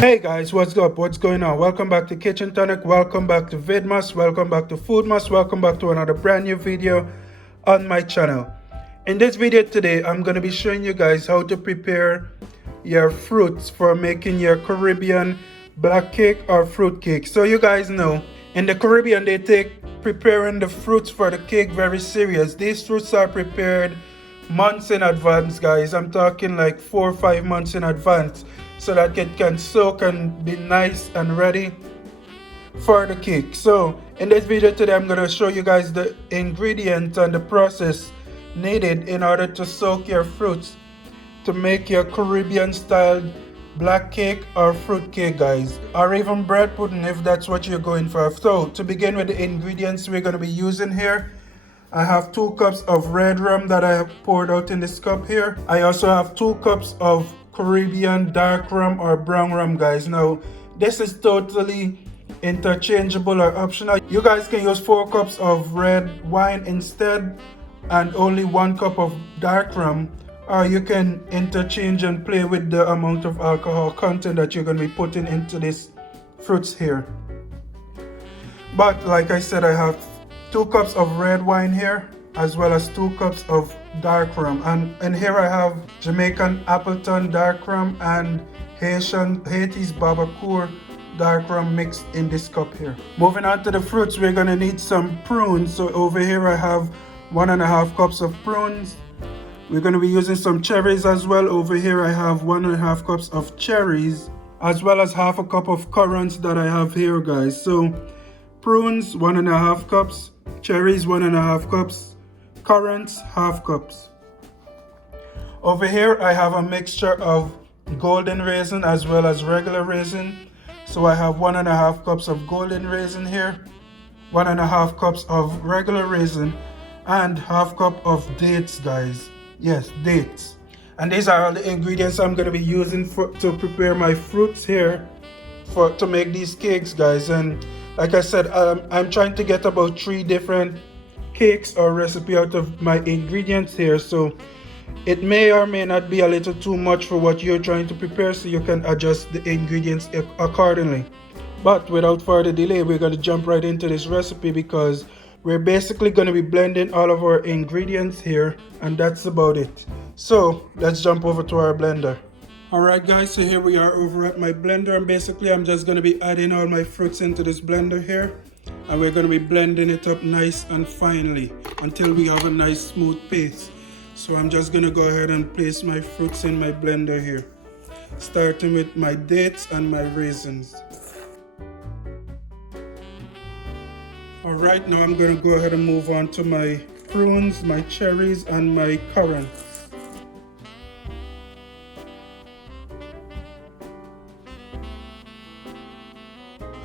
Hey guys, what's up? What's going on? Welcome back to Kchin Tonic. Welcome back to Vidmas. Welcome back to Foodmas. Welcome back to another brand new video on my channel. In this video today, I'm going to be showing you guys how to prepare your fruits for making your Caribbean black cake or fruit cake. So you guys know, in the Caribbean, they take preparing the fruits for the cake very serious. These fruits are prepared months in advance, guys. I'm talking like 4 or 5 months in advance, so that it can soak and be nice and ready for the cake. So in this video today, I'm going to show you guys the ingredients and the process needed in order to soak your fruits to make your Caribbean style black cake or fruit cake, guys, or even bread pudding if that's what you're going for. So to begin with the ingredients we're going to be using here, I have 2 cups of red rum that I have poured out in this cup here. I also have 2 cups of Caribbean dark rum or brown rum, guys. Now this is totally interchangeable or optional. You guys can use 4 cups of red wine instead and only 1 cup of dark rum, or you can interchange and play with the amount of alcohol content that you're going to be putting into these fruits here. But like I said, I have 2 cups of red wine here, as well as 2 cups of dark rum, and here I have Jamaican Appleton dark rum and Haiti's Barbacoa dark rum mixed in this cup here. Moving on to the fruits, we're gonna need some prunes. So over here I have 1.5 cups of prunes. We're gonna be using some cherries as well. Over here I have 1.5 cups of cherries, as well as half a cup of currants that I have here, guys. So prunes 1.5 cups, cherries 1.5 cups, currants half cups. Over here I have a mixture of golden raisin as well as regular raisin. So I have 1.5 cups of golden raisin here, 1.5 cups of regular raisin, and half cup of dates, guys. Yes, dates. And these are all the ingredients I'm going to be using to prepare my fruits here to make these cakes, guys. And like I said, I'm trying to get about 3 different cakes or recipe out of my ingredients here, so it may or may not be a little too much for what you're trying to prepare, so you can adjust the ingredients accordingly. But without further delay, we're going to jump right into this recipe, because we're basically going to be blending all of our ingredients here, and that's about it. So let's jump over to our blender. Alright guys, so here we are over at my blender, and basically I'm just going to be adding all my fruits into this blender here, and we're going to be blending it up nice and finely until we have a nice smooth paste. So I'm just going to go ahead and place my fruits in my blender here, starting with my dates and my raisins. Alright, now I'm going to go ahead and move on to my prunes, my cherries, and my currants.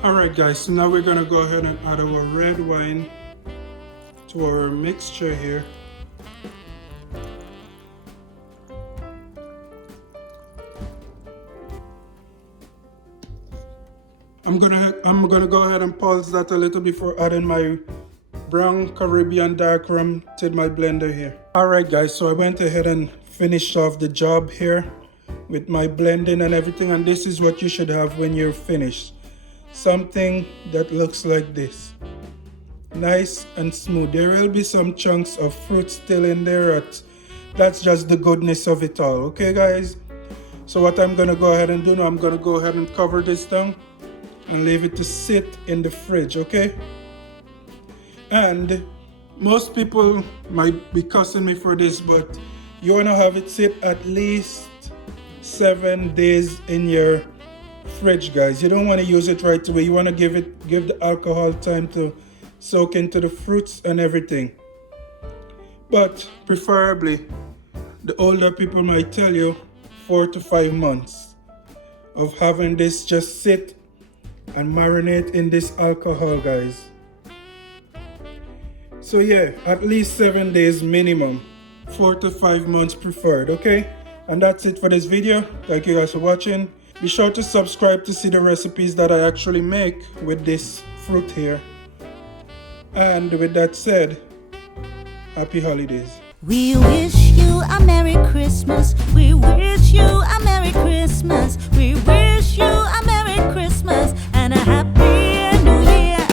Alright guys, so now we're going to go ahead and add our red wine to our mixture here. I'm gonna go ahead and pulse that a little before adding my brown Caribbean dark rum to my blender here. Alright guys, so I went ahead and finished off the job here with my blending and everything, and this is what you should have when you're finished. Something that looks like this. Nice and smooth. There will be some chunks of fruit still in there. That's just the goodness of it all. Okay guys? So what I'm going to go ahead and do now, I'm going to go ahead and cover this down and leave it to sit in the fridge, okay? And most people might be cussing me for this, but you want to have it sit at least 7 days in your fridge, guys. You don't want to use it right away. You want to give the alcohol time to soak into the fruits and everything. But preferably, the older people might tell you 4 to 5 months of having this just sit and marinate in this alcohol, guys. So yeah, at least 7 days minimum, 4 to 5 months preferred, okay? And that's it for this video. Thank you guys for watching. Be sure to subscribe to see the recipes that I actually make with this fruit here. And with that said, happy holidays. We wish you a Merry